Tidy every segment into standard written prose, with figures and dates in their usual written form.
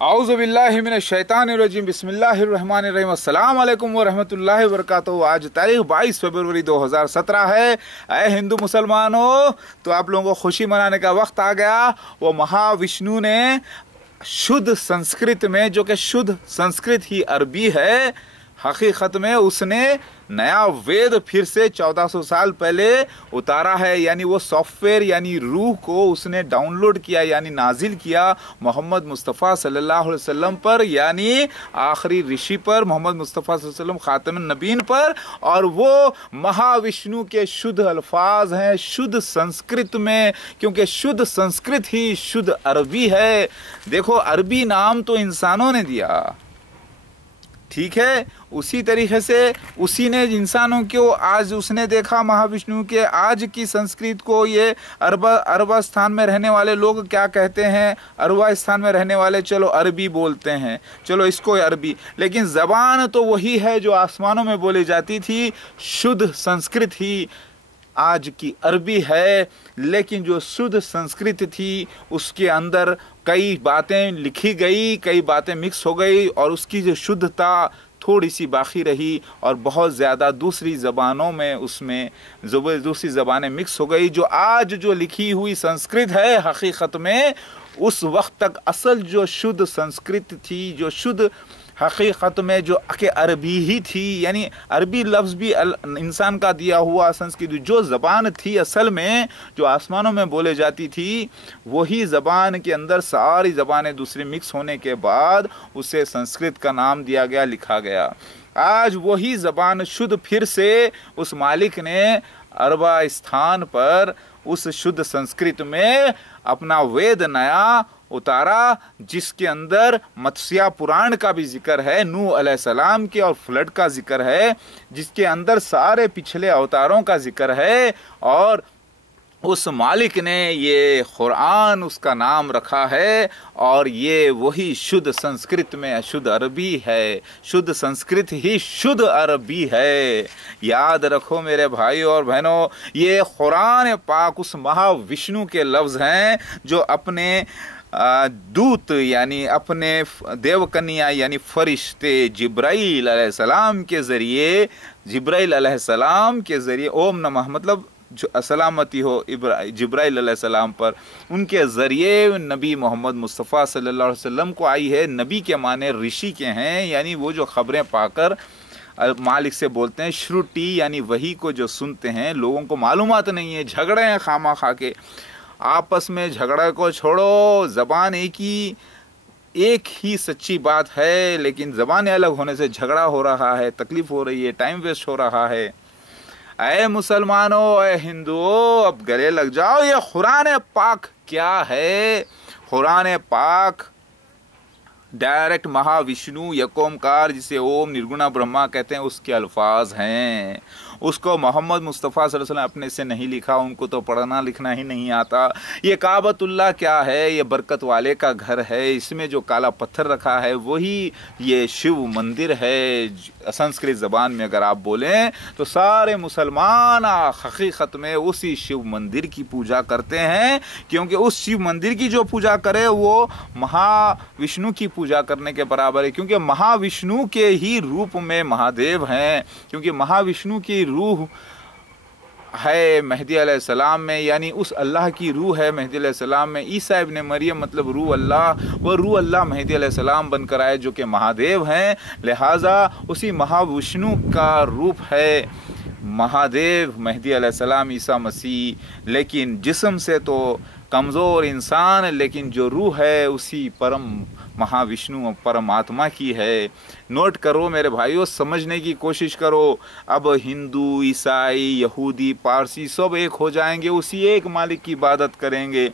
औज़ुबिल्लाहि मिनश्शैतानिर्रजीम बिस्मिल्लाहिर्रहमानिर्रहीम अस्सलाम वालेकुम व रहमतुल्लाहि व बरकातुहू। आज तारीख 22 फरवरी 2017 है। ऐ हिंदू मुसलमानों, तो आप लोगों को खुशी मनाने का वक्त आ गया। वो महाविष्णु ने शुद्ध संस्कृत में, जो कि शुद्ध संस्कृत ही अरबी है, हकीकत में उसने नया वेद फिर से 1400 साल पहले उतारा है। यानी वो सॉफ्टवेयर यानी रूह को उसने डाउनलोड किया यानी नाजिल किया मोहम्मद मुस्तफ़ा सल्लल्लाहु अलैहि वसल्लम पर, यानी आखिरी ऋषि पर, मोहम्मद मुस्तफ़ा सल्लल्लाहु अलैहि वसल्लम खातमुन नबीन पर। और वो महाविष्णु के शुद्ध अल्फाज हैं शुद्ध संस्कृत में, क्योंकि शुद्ध संस्कृत ही शुद्ध अरबी है। देखो, अरबी नाम तो इंसानों ने दिया, ठीक है, उसी तरीके से उसी ने इंसानों को आज उसने देखा महाविष्णु के आज की संस्कृत को। ये अरबा स्थान में रहने वाले लोग क्या कहते हैं, अरबा स्थान में रहने वाले चलो अरबी बोलते हैं, चलो इसको अरबी, लेकिन ज़बान तो वही है जो आसमानों में बोली जाती थी। शुद्ध संस्कृत ही आज की अरबी है, लेकिन जो शुद्ध संस्कृत थी उसके अंदर कई बातें लिखी गई, कई बातें मिक्स हो गई और उसकी जो शुद्धता थोड़ी सी बाकी रही और बहुत ज़्यादा दूसरी ज़बानों में उसमें दूसरी ज़बानें मिक्स हो गई। जो आज जो लिखी हुई संस्कृत है, हकीकत में उस वक्त तक असल जो शुद्ध संस्कृत थी, जो शुद्ध हकीकत में जो कि अरबी ही थी, यानी अरबी लफ्ज़ भी इंसान का दिया हुआ संस्कृत, जो ज़बान थी असल में जो आसमानों में बोले जाती थी, वही ज़बान के अंदर सारी ज़बानें दूसरी मिक्स होने के बाद उसे संस्कृत का नाम दिया गया, लिखा गया। आज वही ज़बान शुद्ध फिर से उस मालिक ने अरबा स्थान पर उस शुद्ध संस्कृत में अपना वेद नया उतारा, जिसके अंदर मत्स्य पुराण का भी जिक्र है, नूह अलैहिस्सलाम के और फ्लड का जिक्र है, जिसके अंदर सारे पिछले अवतारों का जिक्र है। और उस मालिक ने ये कुरान उसका नाम रखा है और ये वही शुद्ध संस्कृत में शुद्ध अरबी है। शुद्ध संस्कृत ही शुद्ध अरबी है। याद रखो मेरे भाइयों और बहनों, ये कुरान पाक उस महाविष्णु के लफ्ज़ हैं जो अपने दूत यानी अपने देवकन्या यानी फरिश्ते जिब्राइल अलैहिस्सलाम के ज़रिए ओम नमः मतलब जो सलामती हो जिब्राइल अलैहिस्सलाम पर, उनके ज़रिए नबी मोहम्मद मुस्तफ़ा सल्लल्लाहु अलैहि वसल्लम को आई है। नबी के माने ऋषि के हैं, यानी वो जो ख़बरें पाकर मालिक से बोलते हैं। श्रुति यानी वही को जो सुनते हैं, लोगों को मालूमात नहीं है, झगड़े हैं खामा खा के, आपस में झगड़ा को छोड़ो, ज़बान एक ही सच्ची बात है, लेकिन ज़बानें अलग होने से झगड़ा हो रहा है, तकलीफ़ हो रही है, टाइम वेस्ट हो रहा है। ऐ मुसलमानों, ऐ हिंदुओं, अब गले लग जाओ। ये कुरान पाक क्या है? कुरान पाक डायरेक्ट महाविष्णु यकोमकार, जिसे ओम निर्गुणा ब्रह्मा कहते हैं, उसके अल्फाज हैं। उसको मोहम्मद मुस्तफ़ा सल्लल्लाहु अलैहि वसल्लम अपने से नहीं लिखा, उनको तो पढ़ना लिखना ही नहीं आता। ये काबतुल्लाह क्या है? ये बरकत वाले का घर है। इसमें जो काला पत्थर रखा है वही ये शिव मंदिर है। संस्कृत ज़बान में अगर आप बोलें तो सारे मुसलमान हकीकत में उसी शिव मंदिर की पूजा करते हैं, क्योंकि उस शिव मंदिर की जो पूजा करे वो महाविष्णु की पूजा करने के बराबर है, क्योंकि महाविष्णु के ही रूप में महादेव हैं, क्योंकि महाविष्णु की रूह है मेहदी अलैहिस्सलाम में, यानी उस अल्लाह की रूह है मेहदी अलैहिस्सलाम में। ईसा इब्न मरियम मतलब रूह अल्लाह, वह रूह अल्लाह मेहदी अलैहिस्सलाम बनकर आए जो कि महादेव हैं। लिहाजा उसी महाविष्णु का रूप है महादेव मेहदी अलैहिस्सलाम ईसा मसीह। लेकिन जिस्म से तो कमज़ोर इंसान, लेकिन जो रूह है उसी परम महाविष्णु परमात्मा की है। नोट करो मेरे भाइयों, समझने की कोशिश करो। अब हिंदू, ईसाई, यहूदी, पारसी सब एक हो जाएंगे, उसी एक मालिक की इबादत करेंगे।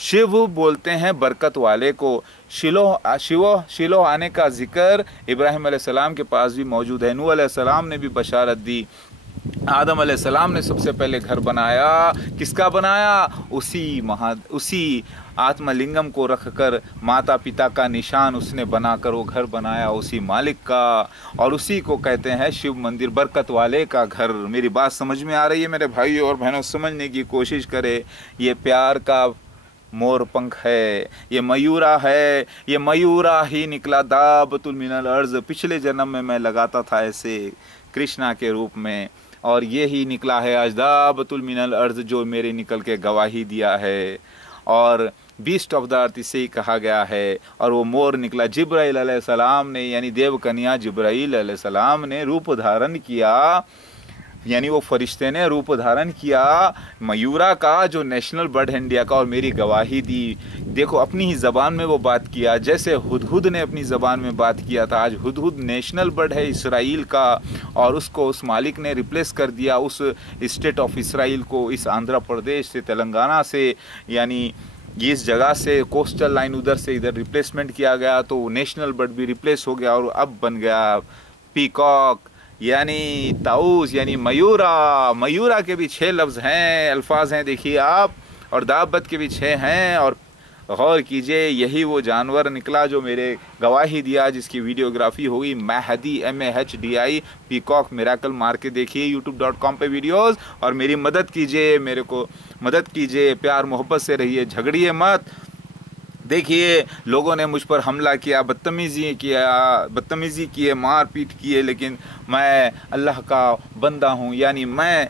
शिव बोलते हैं बरकत वाले को। शिलो आने का जिक्र इब्राहिम अलैहिस्सलाम के पास भी मौजूद है। नूह अलैहिस्सलाम ने भी बशारत दी। आदम अलैहिस्सलाम ने सबसे पहले घर बनाया, किसका बनाया? उसी आत्मलिंगम को रखकर माता पिता का निशान उसने बनाकर वो घर बनाया उसी मालिक का, और उसी को कहते हैं शिव मंदिर, बरकत वाले का घर। मेरी बात समझ में आ रही है मेरे भाइयों और बहनों? समझने की कोशिश करें। ये प्यार का मोर पंख है, ये मयूरा है, ये मयूरा ही निकला दाबतुल मिनल अर्ज़। पिछले जन्म में मैं लगाता था ऐसे कृष्णा के रूप में, और ये ही निकला है आज दाबतुल मिनल अर्ज़, जो मेरे निकल के गवाही दिया है। और बीस्ट ऑफ द अर्थ इसे ही कहा गया है। और वो मोर निकला, जिब्राइल अलैहिस्सलाम ने, यानी देव कन्या जिब्राइल अलैहिस्सलाम ने रूप धारण किया, यानी वो फरिश्ते ने रूप धारण किया मयूरा का, जो नेशनल बर्ड है इंडिया का, और मेरी गवाही दी। देखो अपनी ही ज़बान में वो बात किया, जैसे हुदहुद ने अपनी ज़बान में बात किया था। आज हुदहुद नेशनल बर्ड है इसराइल का, और उसको उस मालिक ने रिप्लेस कर दिया, उस स्टेट ऑफ इसराइल को, इस आंध्र प्रदेश से, तेलंगाना से, यानी इस जगह से कोस्टल लाइन उधर से इधर रिप्लेसमेंट किया गया, तो नेशनल बर्ड भी रिप्लेस हो गया और अब बन गया पीकॉक, यानी ताऊस, यानी मयूरा। मयूरा के भी 6 लफ्ज़ हैं, अल्फाज हैं, देखिए आप, और दाबत के भी 6 हैं। और गौर कीजिए, यही वो जानवर निकला जो मेरे गवाही दिया, जिसकी वीडियोग्राफी होगी महदी MAHDI पीकॉक मिरेकल। मार के देखिए youtube.com पे वीडियोस, और मेरी मदद कीजिए, मेरे को मदद कीजिए, प्यार मोहब्बत से रहिए, झगड़िए मत। देखिए लोगों ने मुझ पर हमला किया, बदतमीज़ी किए, मार पीट किए, लेकिन मैं अल्लाह का बंदा हूँ, यानी मैं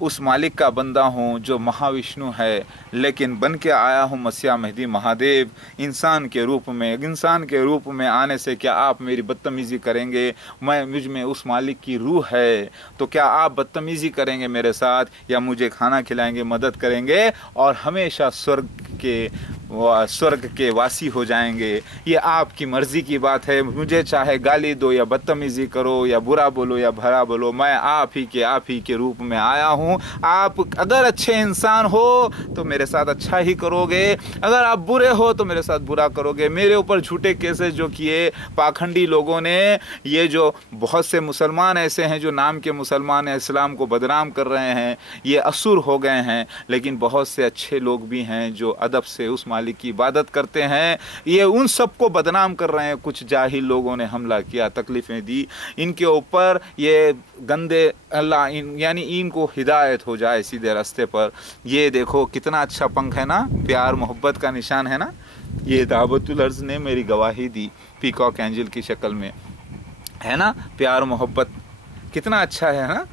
उस मालिक का बंदा हूँ जो महाविष्णु है, लेकिन बन के आया हूँ मसीह मेहदी महादेव इंसान के रूप में। इंसान के रूप में आने से क्या आप मेरी बदतमीज़ी करेंगे? मुझ में उस मालिक की रूह है, तो क्या आप बदतमीज़ी करेंगे मेरे साथ, या मुझे खाना खिलाएंगे, मदद करेंगे, और हमेशा स्वर्ग के वासी हो जाएंगे? ये आपकी मर्ज़ी की बात है। मुझे चाहे गाली दो, या बदतमीज़ी करो, या बुरा बोलो, या भला बोलो, मैं आप ही के रूप में आया हूँ। आप अगर अच्छे इंसान हो तो मेरे साथ अच्छा ही करोगे, अगर आप बुरे हो तो मेरे साथ बुरा करोगे। मेरे ऊपर झूठे केसेस जो किए पाखंडी लोगों ने, ये जो बहुत से मुसलमान ऐसे हैं जो नाम के मुसलमान हैं, इस्लाम को बदनाम कर रहे हैं, ये असुर हो गए हैं। लेकिन बहुत से अच्छे लोग भी हैं जो अदब से उस मालिक की इबादत करते हैं, ये उन सबको बदनाम कर रहे हैं। कुछ जाहिल लोगों ने हमला किया, तकलीफ़ें दी इनके ऊपर, ये गंदे अल्लाह यानी इनको हिदायत हो जाए सीधे रास्ते पर। ये देखो कितना अच्छा पंख है ना, प्यार मोहब्बत का निशान है ना। ये दाबतुल अर्ज़ ने मेरी गवाही दी पीकॉक एंजल की शक्ल में, है ना। प्यार मोहब्बत कितना अच्छा है ना।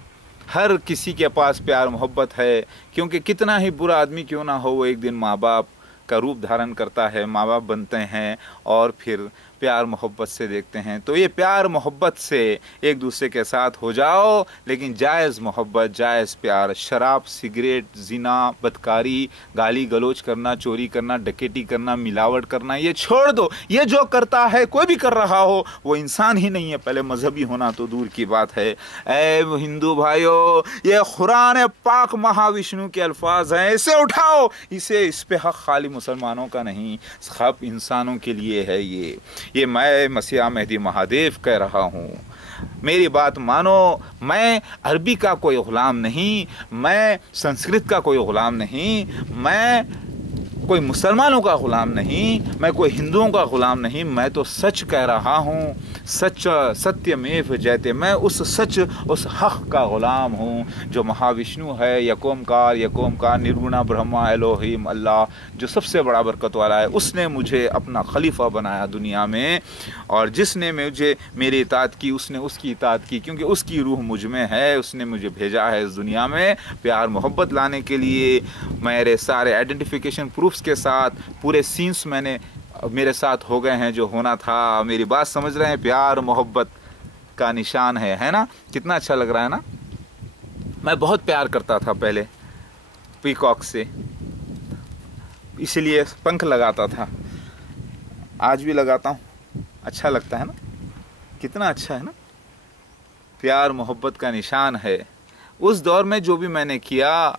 हर किसी के पास प्यार मोहब्बत है, क्योंकि कितना ही बुरा आदमी क्यों ना हो, वो एक दिन माँ बाप का रूप धारण करता है, माँ बाप बनते हैं, और फिर प्यार मोहब्बत से देखते हैं। तो ये प्यार मोहब्बत से एक दूसरे के साथ हो जाओ, लेकिन जायज़ मोहब्बत, जायज़ प्यार। शराब, सिगरेट, जिना, बदकारी, गाली गलोच करना, चोरी करना, डकैती करना, मिलावट करना, ये छोड़ दो। ये जो करता है, कोई भी कर रहा हो, वो इंसान ही नहीं है। पहले मजहबी होना तो दूर की बात है। ऐ हिंदू भाइयों, ये कुरान पाक महाविष्णु के अल्फाज हैं, इसे उठाओ। इस पे हक खाली मुसलमानों का नहीं, सब इंसानों के लिए है। ये मैं मसीह मेहदी महादेव कह रहा हूँ। मेरी बात मानो, मैं अरबी का कोई ग़ुलाम नहीं, मैं संस्कृत का कोई ग़ुलाम नहीं, मैं कोई मुसलमानों का ग़ुलाम नहीं, मैं कोई हिंदुओं का ग़ुलाम नहीं। मैं तो सच कह रहा हूँ, सच सत्यमेव जयते। मैं उस सच, उस हक़ का ग़ुलाम हूँ जो महाविष्णु है, यकोमकार निर्गुणा ब्रह्मा एलोहिम अल्लाह, जो सबसे बड़ा बरकत वाला है। उसने मुझे अपना खलीफा बनाया दुनिया में, और जिसने मुझे मेरी इताअत की, उसने उसकी इताअत की, क्योंकि उसकी रूह मुझ में है। उसने मुझे भेजा है इस दुनिया में प्यार मोहब्बत लाने के लिए। मेरे सारे आइडेंटिफिकेशन प्रूफ्स के साथ पूरे सीन्स मेरे साथ हो गए हैं जो होना था। मेरी बात समझ रहे हैं? प्यार मोहब्बत का निशान है ना। कितना अच्छा लग रहा है ना। मैं बहुत प्यार करता था पहले पीकॉक से, इसलिए पंख लगाता था, आज भी लगाता हूँ। अच्छा लगता है ना, कितना अच्छा है ना। प्यार मोहब्बत का निशान है। उस दौर में जो भी मैंने किया,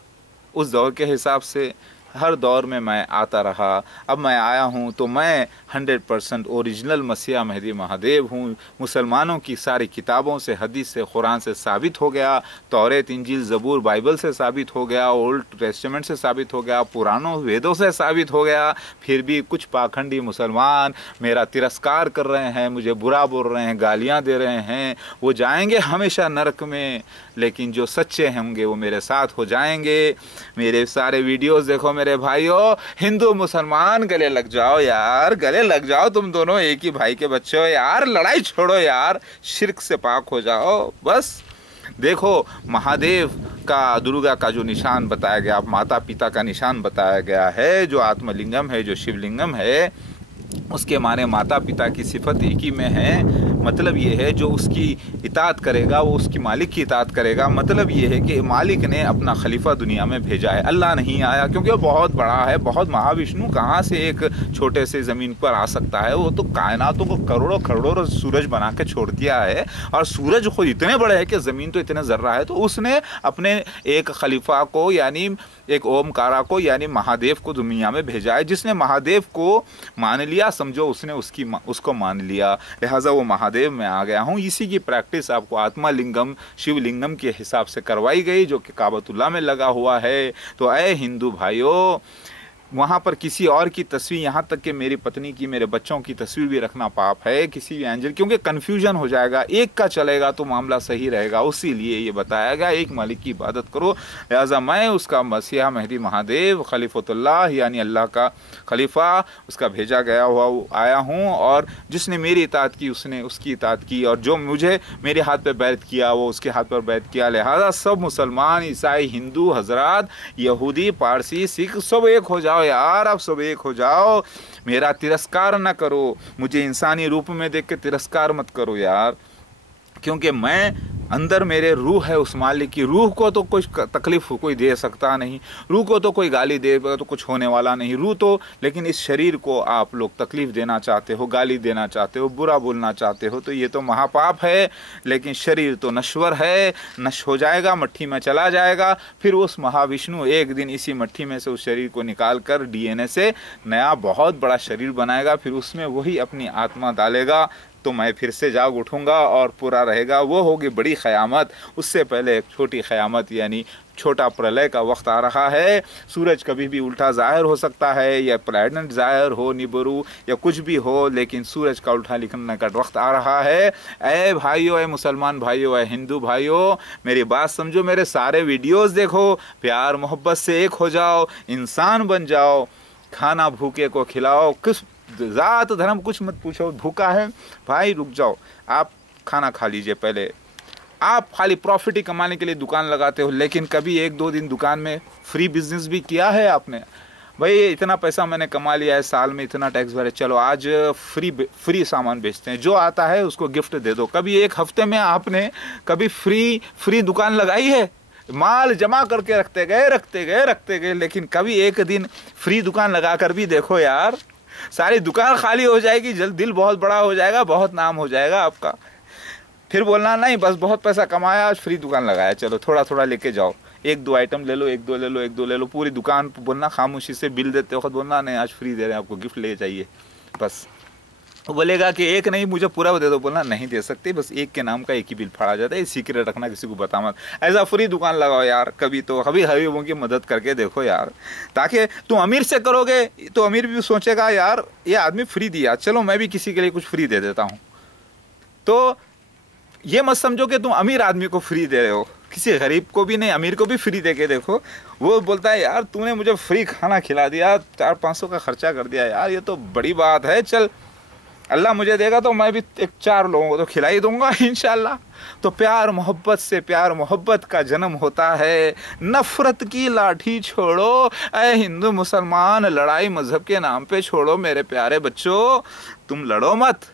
उस दौर के हिसाब से हर दौर में मैं आता रहा। अब मैं आया हूँ तो मैं 100% ओरिजिनल मसीह मेहदी महादेव हूँ। मुसलमानों की सारी किताबों से, हदीस से, कुरान से साबित हो गया, तौरेत, इंजील, ज़बूर, बाइबल से साबित हो गया, ओल्ड टेस्टामेंट से साबित हो गया, पुरानों वेदों से साबित हो गया। फिर भी कुछ पाखंडी मुसलमान मेरा तिरस्कार कर रहे हैं, मुझे बुरा बोल रहे हैं, गालियाँ दे रहे हैं। वो जाएंगे हमेशा नरक में, लेकिन जो सच्चे होंगे वो मेरे साथ हो जाएंगे। मेरे सारे वीडियोज़ देखो, मेरे भाइयों, हिंदू मुसलमान गले लग जाओ यार, गले लग जाओ, तुम दोनों एक ही भाई के बच्चे हो यार, लड़ाई छोड़ो यार, शिर्क से पाक हो जाओ बस। देखो महादेव का, दुर्गा का जो निशान बताया गया, माता पिता का निशान बताया गया है, जो आत्मलिंगम है, जो शिवलिंगम है, उसके माने माता पिता की सिफत एक ही में है। मतलब ये है जो उसकी इताअत करेगा वो उसकी मालिक की इताअत करेगा। मतलब ये है कि मालिक ने अपना खलीफा दुनिया में भेजा है, अल्लाह नहीं आया, क्योंकि वो बहुत बड़ा है, बहुत महाविष्णु कहाँ से एक छोटे से ज़मीन पर आ सकता है। वो तो कायनातों को करोड़ों करोड़ों सूरज बना के छोड़ दिया है, और सूरज खुद इतने बड़े हैं कि ज़मीन तो इतने ज़र्रा है। तो उसने अपने एक खलीफा को, यानी एक ओमकारा को, यानी महादेव को दुनिया में भेजा है। जिसने महादेव को मान लिया, समझो उसने उसको मान लिया, लिहाजा वो महादेव में आ गया हूँ। इसी की प्रैक्टिस आपको आत्मा लिंगम, शिवलिंगम के हिसाब से करवाई गई, जो कि काबतुल्लाह में लगा हुआ है। तो ऐ हिंदू भाइयों, वहाँ पर किसी और की तस्वीर, यहाँ तक कि मेरी पत्नी की, मेरे बच्चों की तस्वीर भी रखना पाप है, किसी भी एंजल, क्योंकि कन्फ्यूजन हो जाएगा। एक का चलेगा तो मामला सही रहेगा, उसी लिए ये बताया गया एक मालिक की इबादत करो। लिहाजा मैं उसका मसीहा महदी महादेव खलीफतुल्लाह, यानी अल्लाह का खलीफा, उसका भेजा गया हुआ आया हूँ, और जिसने मेरी इताअत की उसने उसकी इताअत की, और जो मुझे मेरे हाथ पर बैत किया वो उसके हाथ पर बैत किया। लिहाजा सब मुसलमान, ईसाई, हिंदू हजरात, यहूदी, पारसी, सिख, सब एक हो जाओ यार, अब सब एक हो जाओ। मेरा तिरस्कार ना करो, मुझे इंसानी रूप में देख के तिरस्कार मत करो यार, क्योंकि मैं अंदर मेरे रूह है उस मालिक की। रूह को तो कुछ तकलीफ कोई दे सकता नहीं, रूह को तो कोई गाली दे तो कुछ होने वाला नहीं, रूह तो, लेकिन इस शरीर को आप लोग तकलीफ देना चाहते हो, गाली देना चाहते हो, बुरा बोलना चाहते हो, तो ये तो महापाप है। लेकिन शरीर तो नश्वर है, नश हो जाएगा, मट्टी में चला जाएगा। फिर उस महाविष्णु एक दिन इसी मट्टी में से उस शरीर को निकाल कर DNA से नया बहुत बड़ा शरीर बनाएगा, फिर उसमें वही अपनी आत्मा डालेगा, तो मैं फिर से जाग उठूँगा और पूरा रहेगा। वो होगी बड़ी क़यामत। उससे पहले एक छोटी क़यामत, यानी छोटा प्रलय का वक्त आ रहा है। सूरज कभी भी उल्टा ज़ाहिर हो सकता है, या प्लैनेट ज़ाहिर हो, निबरू, या कुछ भी हो, लेकिन सूरज का उल्टा निकलने का वक्त आ रहा है। ऐ भाइयों, ऐ मुसलमान भाइयों, ऐ हिंदू भाइयों, मेरी बात समझो, मेरे सारे वीडियोज़ देखो, प्यार मोहब्बत से एक हो जाओ, इंसान बन जाओ, खाना भूखे को खिलाओ, किस ज़ात धर्म कुछ मत पूछो। भूखा है भाई, रुक जाओ, आप खाना खा लीजिए पहले। आप खाली प्रॉफिट ही कमाने के लिए दुकान लगाते हो, लेकिन कभी एक दो दिन दुकान में फ्री बिजनेस भी किया है आपने? भाई इतना पैसा मैंने कमा लिया है, साल में इतना टैक्स भरे, चलो आज फ्री सामान बेचते हैं, जो आता है उसको गिफ्ट दे दो। कभी एक हफ्ते में आपने कभी फ्री दुकान लगाई है? माल जमा करके रखते गए, लेकिन कभी एक दिन फ्री दुकान लगा कर भी देखो यार, सारी दुकान खाली हो जाएगी, जल्द दिल बहुत बड़ा हो जाएगा, बहुत नाम हो जाएगा आपका। फिर बोलना नहीं बस बहुत पैसा कमाया, आज फ्री दुकान लगाया, चलो थोड़ा थोड़ा लेके जाओ, एक दो आइटम ले लो, एक दो ले लो, पूरी दुकान बोलना, खामोशी से बिल देते वक्त बोलना नहीं आज फ्री दे रहे हैं आपको, गिफ्ट ले जाइए। बस वो बोलेगा कि एक नहीं मुझे पूरा दे दो, बोलना नहीं दे सकते, बस एक के नाम का एक ही बिल फाड़ा जाता है, सीक्रेट रखना, किसी को बता मत। ऐसा फ्री दुकान लगाओ यार, कभी गरीबों की मदद करके देखो यार, ताकि तुम अमीर से करोगे तो अमीर भी सोचेगा यार ये आदमी फ्री दिया, चलो मैं भी किसी के लिए कुछ फ्री दे देता हूँ। तो ये मत समझो कि तुम अमीर आदमी को फ्री दे रहे हो, किसी गरीब को भी नहीं, अमीर को भी फ्री दे के देखो। वो बोलता है यार तूने मुझे फ्री खाना खिला दिया, 400-500 का खर्चा कर दिया यार, ये तो बड़ी बात है, चल अल्लाह मुझे देगा तो मैं भी 4 लोगों को तो खिला ही दूंगा इंशाल्लाह। तो प्यार मोहब्बत से, प्यार मोहब्बत का जन्म होता है। नफ़रत की लाठी छोड़ो ऐ हिंदू मुसलमान, लड़ाई मज़हब के नाम पे छोड़ो मेरे प्यारे बच्चों, तुम लड़ो मत,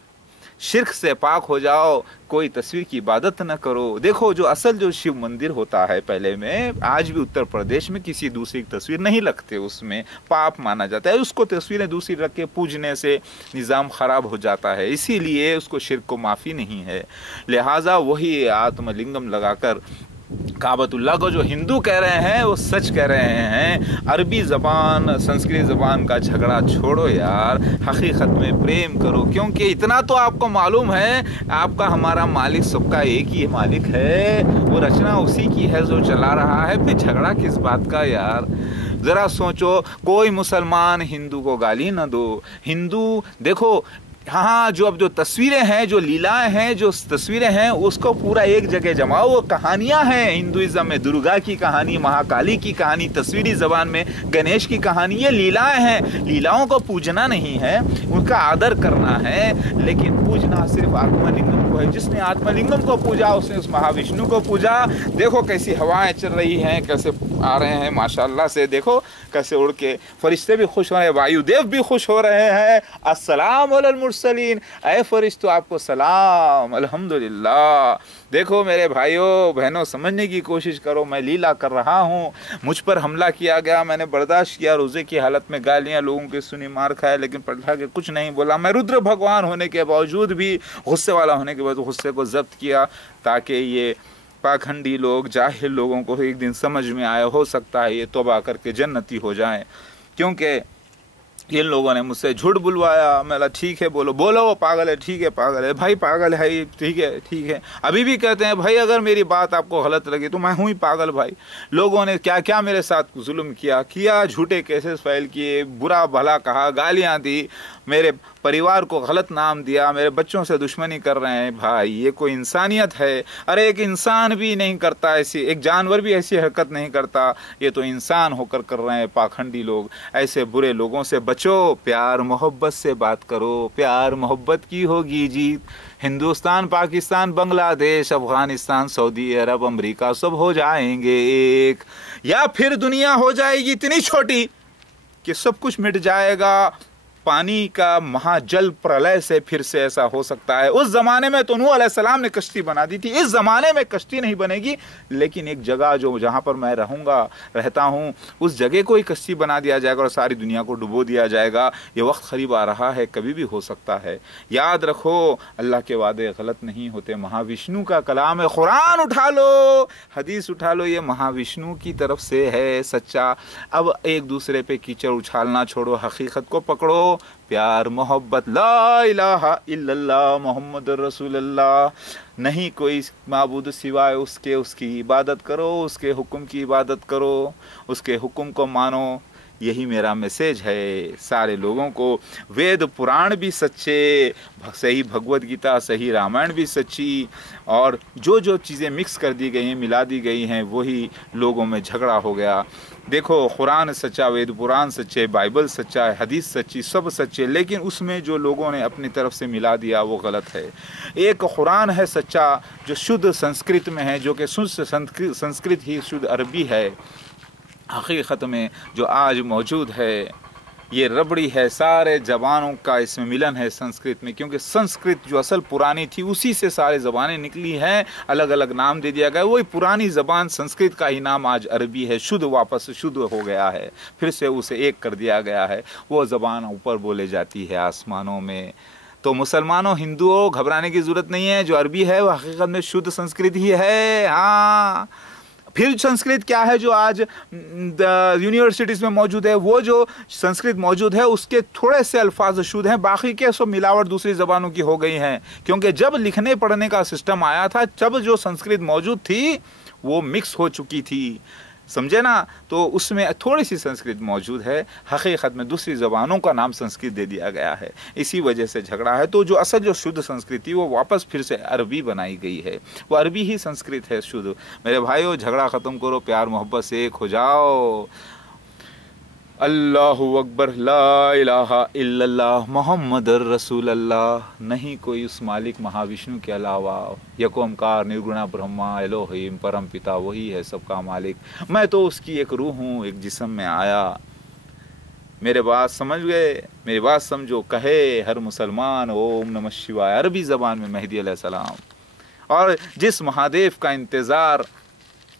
शिर्क से पाक हो जाओ, कोई तस्वीर की इबादत न करो। देखो जो असल जो शिव मंदिर होता है पहले में, आज भी उत्तर प्रदेश में किसी दूसरी की तस्वीर नहीं लगते, उसमें पाप माना जाता है, उसको तस्वीरें दूसरी रख के पूजने से निज़ाम ख़राब हो जाता है, इसीलिए उसको शिर्क को माफ़ी नहीं है। लिहाजा वही आत्मलिंगम लगाकर काबतुल्लाह को जो हिंदू कह रहे हैं वो सच कह रहे हैं। अरबी ज़बान संस्कृत ज़बान का झगड़ा छोड़ो यार, हकीकत में प्रेम करो, क्योंकि इतना तो आपको मालूम है आपका हमारा मालिक सबका एक ही मालिक है, वो रचना उसी की है जो चला रहा है, फिर झगड़ा किस बात का यार। ज़रा सोचो, कोई मुसलमान हिंदू को गाली न दो। हिंदू देखो हाँ, जो अब जो तस्वीरें हैं, जो लीलाएं हैं, जो तस्वीरें हैं, उसको पूरा एक जगह जमाओ। वो कहानियां हैं हिंदुइज्म में, दुर्गा की कहानी, महाकाली की कहानी, तस्वीरी ज़बान में गणेश की कहानी, ये लीलाएं हैं। लीलाओं को पूजना नहीं है, उनका आदर करना है, लेकिन पूजना सिर्फ आत्मलिंगम को है। जिसने आत्मलिंगम को पूजा उसने उस महाविष्णु को पूजा। देखो कैसी हवाएं चल रही हैं, कैसे आ रहे हैं माशाल्लाह से, देखो कैसे उड़ के फरिश्ते भी खुश हो रहे हैं, वायुदेव भी खुश हो रहे हैं। अस्सलाम अलल मुरसलीन, ऐ फरिश्तों आपको सलाम, अल्हम्दुलिल्लाह। देखो मेरे भाइयों बहनों, समझने की कोशिश करो, मैं लीला कर रहा हूँ। मुझ पर हमला किया गया, मैंने बर्दाश्त किया, रोज़े की हालत में गालियाँ लोगों की सुनी, मार खाया, लेकिन पलटा के कुछ नहीं बोला। मैं रुद्र भगवान होने के बावजूद भी, गुस्से वाला होने के बाद गुस्से को जब्त किया, ताकि ये पाखंडी लोग, जाहिल लोगों को एक दिन समझ में आया, हो सकता है ये तौबा करके जन्नती हो जाएं। क्योंकि इन लोगों ने मुझसे झूठ बुलवाया। मैं ठीक है, बोलो बोलो, वो पागल है, ठीक है पागल है भाई, पागल है, ठीक है ठीक है। अभी भी कहते हैं भाई अगर मेरी बात आपको गलत लगी तो मैं हूँ ही पागल भाई। लोगों ने क्या क्या मेरे साथ जुल्म किया, झूठे केसेस फाइल किए, बुरा भला कहा, गालियाँ दी, मेरे परिवार को गलत नाम दिया, मेरे बच्चों से दुश्मनी कर रहे हैं। भाई ये कोई इंसानियत है? अरे एक इंसान भी नहीं करता ऐसी, एक जानवर भी ऐसी हरकत नहीं करता, ये तो इंसान होकर कर रहे हैं पाखंडी लोग। ऐसे बुरे लोगों से बचो, प्यार मोहब्बत से बात करो, प्यार मोहब्बत की होगी जीत। हिंदुस्तान, पाकिस्तान, बांग्लादेश, अफगानिस्तान, सऊदी अरब, अमेरिका सब हो जाएंगे एक, या फिर दुनिया हो जाएगी इतनी छोटी कि सब कुछ मिट जाएगा। पानी का महाजल प्रलय से फिर से ऐसा हो सकता है। उस जमाने में तो नूह अलैहिस्सलाम ने कश्ती बना दी थी, इस जमाने में कश्ती नहीं बनेगी, लेकिन एक जगह जो जहाँ पर मैं रहता हूँ उस जगह को ही कश्ती बना दिया जाएगा और सारी दुनिया को डुबो दिया जाएगा। ये वक्त करीब आ रहा है, कभी भी हो सकता है। याद रखो अल्लाह के वादे गलत नहीं होते। महाविष्णु का कलाम है, कुरान उठा लो, हदीस उठा लो, ये महाविष्णु की तरफ से है सच्चा। अब एक दूसरे पे कीचड़ उछालना छोड़ो, हकीकत को पकड़ो, प्यार मोहब्बत, ला इलाहा इल्लल्लाह मोहम्मद रसूलुल्लाह, नहीं कोई माबूद सिवाय उसके, उसकी इबादत करो, उसके हुक्म की इबादत करो, उसके हुक्म को मानो। यही मेरा मैसेज है सारे लोगों को। वेद पुराण भी सच्चे, सही भगवद गीता, सही रामायण भी सच्ची, और जो जो चीज़ें मिक्स कर दी गई हैं, मिला दी गई हैं, वही लोगों में झगड़ा हो गया। देखो कुरान सच्चा, वेद पुराण सच्चे, बाइबल सच्चा है, हदीस सच्ची, सब सच्चे, लेकिन उसमें जो लोगों ने अपनी तरफ से मिला दिया वो गलत है। एक कुरान है सच्चा जो शुद्ध संस्कृत में है, जो कि शुद्ध संस्कृत ही शुद्ध अरबी है। हकीकत में जो आज मौजूद है ये रबड़ी है, सारे ज़बानों का इसमें मिलन है संस्कृत में, क्योंकि संस्कृत जो असल पुरानी थी उसी से सारे ज़बानें निकली हैं, अलग अलग नाम दे दिया गया। वही पुरानी ज़बान संस्कृत का ही नाम आज अरबी है, शुद्ध वापस शुद्ध हो गया है, फिर से उसे एक कर दिया गया है। वो ज़बान ऊपर बोले जाती है आसमानों में। तो मुसलमानों, हिंदुओं, घबराने की ज़रूरत नहीं है, जो अरबी है वो हकीकत में शुद्ध संस्कृत ही है। हाँ, फिर संस्कृत क्या है जो आज यूनिवर्सिटीज़ में मौजूद है, वो जो संस्कृत मौजूद है उसके थोड़े से अल्फाज शुद्ध हैं, बाकी के सब मिलावट दूसरी ज़बानों की हो गई हैं। क्योंकि जब लिखने पढ़ने का सिस्टम आया था, तब जो संस्कृत मौजूद थी वो मिक्स हो चुकी थी, समझे ना? तो उसमें थोड़ी सी संस्कृत मौजूद है, हकीकत में दूसरी ज़बानों का नाम संस्कृत दे दिया गया है, इसी वजह से झगड़ा है। तो जो असल जो शुद्ध संस्कृति वो वापस फिर से अरबी बनाई गई है, वो अरबी ही संस्कृत है शुद्ध। मेरे भाइयों, झगड़ा ख़त्म करो, प्यार मोहब्बत से एक हो जाओ। अल्लाहु अकबर, ला इलाहा इल्लल्लाह मोहम्मद रसूलुल्लाह, नहीं कोई उस मालिक महाविष्णु के अलावा, यको ओमकार निर्गुणा ब्रह्मा एलोहिम परम पिता, वही है सबका मालिक। मैं तो उसकी एक रूह हूँ, एक जिस्म में आया। मेरे बात समझ गए? मेरी बात समझो। कहे हर मुसलमान ओम नमः शिवाय, अरबी ज़बान में मेहदी अलैहिस्सलाम। और जिस महादेव का इंतज़ार,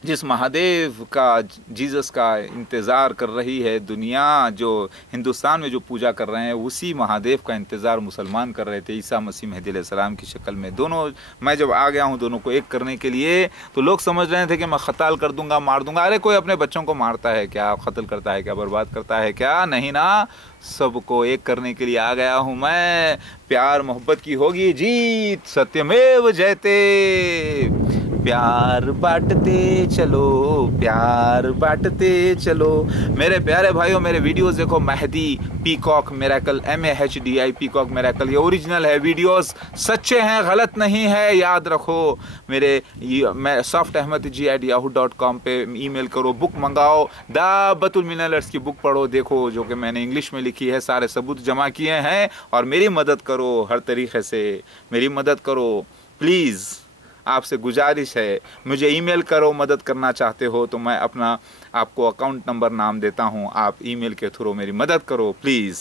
जिस महादेव का, जीसस का इंतज़ार कर रही है दुनिया, जो हिंदुस्तान में जो पूजा कर रहे हैं, उसी महादेव का इंतज़ार मुसलमान कर रहे थे, ईसा मसीह मेहदी अलैहिस्सलाम की शक्ल में। दोनों, मैं जब आ गया हूँ दोनों को एक करने के लिए, तो लोग समझ रहे थे कि मैं क़त्ल कर दूंगा, मार दूंगा। अरे कोई अपने बच्चों को मारता है क्या, क़त्ल करता है क्या, बर्बाद करता है क्या? नहीं ना, सबको एक करने के लिए आ गया हूँ मैं। प्यार मोहब्बत की होगी जीत, सत्यमेव जयते। प्यार बांटते चलो, प्यार बांटते चलो। मेरे प्यारे भाइयों, मेरे वीडियोस देखो, Mahdi peacock miracle, MAHDI peacock miracle, ये ओरिजिनल है, वीडियोस सच्चे हैं, गलत नहीं है, याद रखो। मैं softaahmedji@yahoo.com पे ईमेल करो, बुक मंगाओ, दाबतुल मिनलर्स की बुक पढ़ो, देखो जो कि मैंने इंग्लिश में लिखी है, सारे सबूत जमा किए हैं, और मेरी मदद करो, हर तरीके से मेरी मदद करो प्लीज़। आपसे गुजारिश है, मुझे ईमेल करो, मदद करना चाहते हो तो मैं अपना आपको अकाउंट नंबर नाम देता हूँ, आप ईमेल के थ्रू मेरी मदद करो प्लीज़।